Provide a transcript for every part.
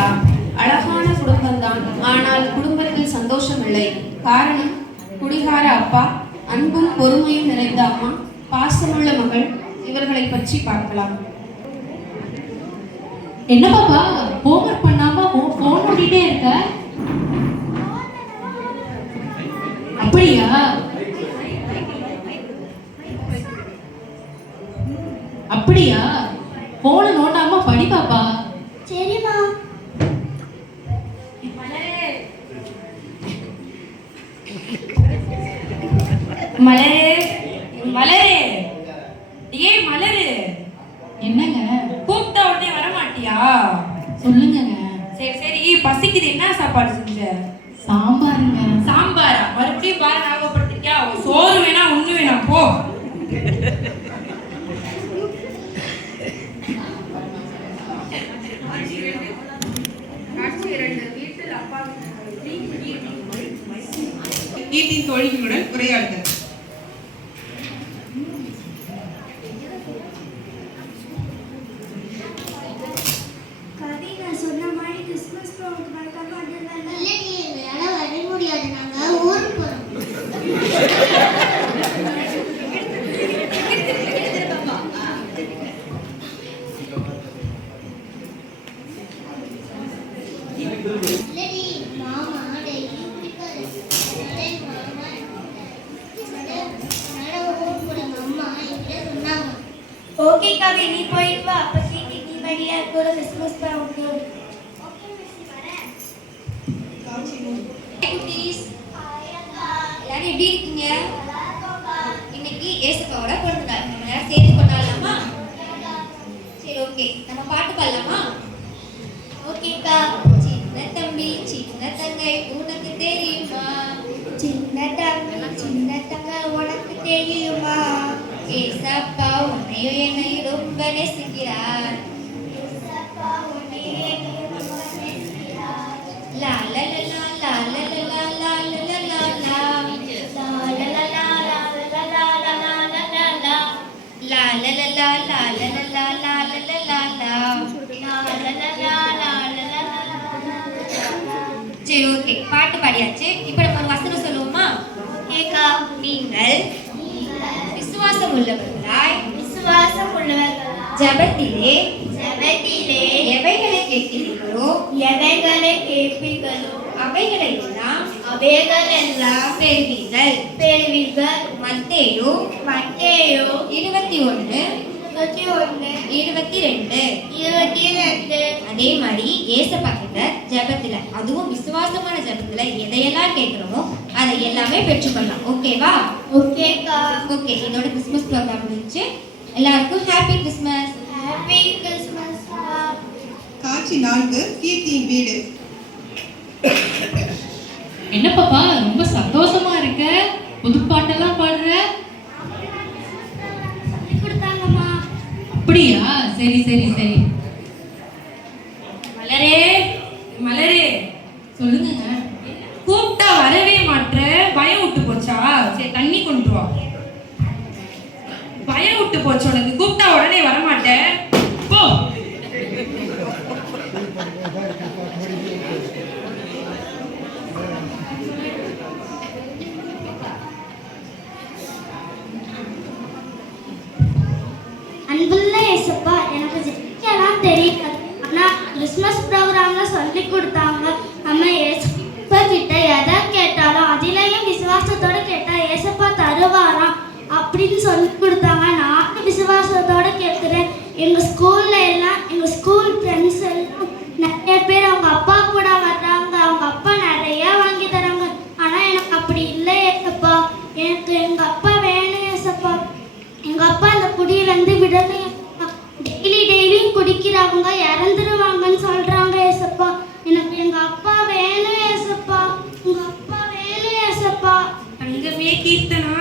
பார்க்கலாம். அழகான குடும்பம்தான், ஆனால் குடும்பத்தில் சந்தோஷம் இல்லை. காரணம், குடிகார அப்பா, அன்பும் பொறுமையும் நிறைந்த அம்மா, பாசமுள்ள மகள். இவர்களை பற்றி பார்க்கலாம். என்ன பாப்பா, ஹோம்வொர்க் பண்ணாம போன் ஓடிட்டே இருக்க? அப்படியா? அப்படியா? போன நோண்டாம படி பாப்பா. சரிம்மா. மலரே, மலரே, ஏன் மலரு? என்னங்க? கூப்பிட்ட உடனே வர மாட்டியா? சொல்லுங்கங்க. சரி சரி, பசிக்குது. என்ன சாப்பாடு செஞ்ச? சாம்பாருங்க. சாம்பாரா? மறுபடியும் பாரு, ஞாபகப்படுத்திருக்கியா? சோறு வேணா ஒண்ணு வேணாம், போ. கீர்த்தியின் தோழிகளுடன் உரையாடுங்கள். கவி, நான் சொன்ன மாதிரி கிறிஸ்மஸ் ப்ரோக்ராம் மறக்காம வந்துடுறாங்க. இல்லை, நீ எங்களால் வர முடியாது, நாங்கள் ஊருக்கு போகிறோம். இல்லடி, மாமா டெய்லி குடிப்பாரு. ஓகே கவி, நீ போயிட்டு வா. அப்ப கீர்த்தி நீ வழியா கூட கிறிஸ்மஸ் ப்ரோக்ராம். ஓகே மிஸ், வரேன். குட்டீஸ், எல்லாரும் எப்படி இருக்கீங்க? இன்னைக்கு ஏசப்பாவோட பிறந்த நாள். நம்ம எல்லாரும் சேர்ந்து கொண்டாடலாமா? சரி, ஓகே. நம்ம பாட்டு பாடலாமா? ஓகேக்கா. சின்ன தம்பி சின்ன தங்கை உனக்கு தெரியுமா? சின்ன தம்பி சின்ன தங்க உனக்கு தெரியுமா? ஏசப்பா உன்னையும் என்னையும் ரொம்ப நேசிக்கிறார். ஏசப்பா உன்னையும் என்னையும் ரொம்ப நேசிக்கிறார். லா லா லா லா லா லா லா லா லா லா லா லா. La la la la la la la la la la la la la. சரி, ஓகே. பாட்டு பாடியாச்சு. இப்போ நம்ம ஒரு வசனம் சொல்லுவோமா? ஓகேக்கா. நீங்கள் விசுவாசம் உள்ளவர்களாய் ஜெபத்திலே எவைகளை கேட்கிறீர்களோ அவைகளை எல்லாம் பெறுவீர்கள். மத்தேயு 21:22. அதே மாதிரி ஏசப்பா கிட்ட ஜெபத்துல, அதுவும் விசுவாசமான ஜெபத்துல எதையெல்லாம் கேட்கிறோமோ அதை எல்லாமே பெற்றுக்கொள்ளலாம். ஓகேவா? ஓகேக்கா. ஓகே, இதோட கிறிஸ்மஸ் ப்ரோக்ராம் முடிஞ்சு. எல்லாருக்கும் ஹாப்பி கிறிஸ்மஸ். Happy Christmas. காட்சி 4, கீர்த்தியின் வீடு. என்ன பாப்பா, ரொம்ப சந்தோஷமா இருக்க? புது பாட்டெல்லாம் பாடுற? சொல்லி கொடுத்தாங்கம்மா. அப்படியா? சரி சரி சரி. மலரே, மலரே, சொல்லுங்க. கூப்பிட்டா வரவே மாட்ற. பயம் விட்டு போச்சா? சரி, தண்ணி கொண்டு வா. பயம் விட்டு போச்சு உனக்கு. கூப்பிட்டா உடனே வரமாட்டேன், போ. அன்புள்ள ஏசப்பா, எனக்கு ஜெபிக்கலாம் தெரியாது, ஆனால் கிறிஸ்மஸ் ப்ரோக்ராம்ல சொல்லி கொடுத்தாங்க. நம்ம ஏசப்பா கிட்ட எதை கேட்டாலும் அதிலையும் விசுவாசத்தோட கேட்டால் ஏசப்பா தருவாராம் அப்படின்னு சொல்லி கொடுத்தாங்க. நானும் விசுவாசத்தோட கேட்குறேன். எங்கள் ஸ்கூல் ஃப்ரெண்ட்ஸ் எல்லாம் நிறைய பேர் அவங்க அப்பா கூட வர்றாங்க. அவங்க அப்பா நிறையா வாங்கி தராங்க. ஆனால் எனக்கு அப்படி இல்லை ஏசப்பா. எனக்கு எங்கள் அப்பா வேணும் ஏசப்பா. எங்கள் அப்பா அந்த குடியிலேருந்து விடலை. டெய்லியும் குடிக்கிறவங்க இறந்துருவாங்கன்னு சொல்கிறாங்க ஏசப்பா. எனக்கு எங்கள் அப்பா வேணும் ஏசப்பா. உங்கள் அப்பா வேணும் ஏசப்பா. தங்கமே கீர்த்தனா,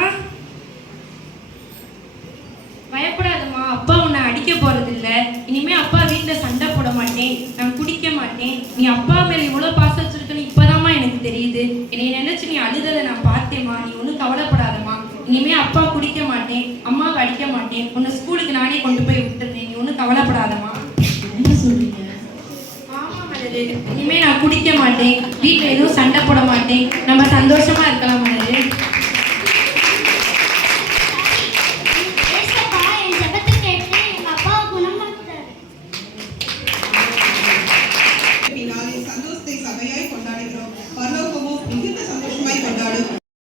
பயப்படாதம்மா. அப்பா உன்னை அடிக்க போறது இல்ல. இனிமே அப்பா வீட்டுல சண்டை போட மாட்டேன், நான் குடிக்க மாட்டேன். நீ அப்பா மேல இவ்வளவு பாசம் வச்சிருக்கன்னு இப்பதாம்மா எனக்கு தெரியுது. என்னை நினைச்சு நீ அழுததை நான் பார்த்தேம்மா. நீ ஒன்றும் கவலைப்படாதம்மா. இனிமே அப்பா குடிக்க மாட்டேன், அம்மாவை அடிக்க மாட்டேன். உன்னை ஸ்கூலுக்கு நானே கொண்டு போய் விட்டுருந்தேன். நீ ஒன்றும் கவலைப்படாதம்மா. என்ன சொல்றீங்க? ஆமா மலரு, சொல்லு. இனிமே நான் குடிக்க மாட்டேன், வீட்டில் எதுவும் சண்டை போட மாட்டேன், நம்ம சந்தோஷமா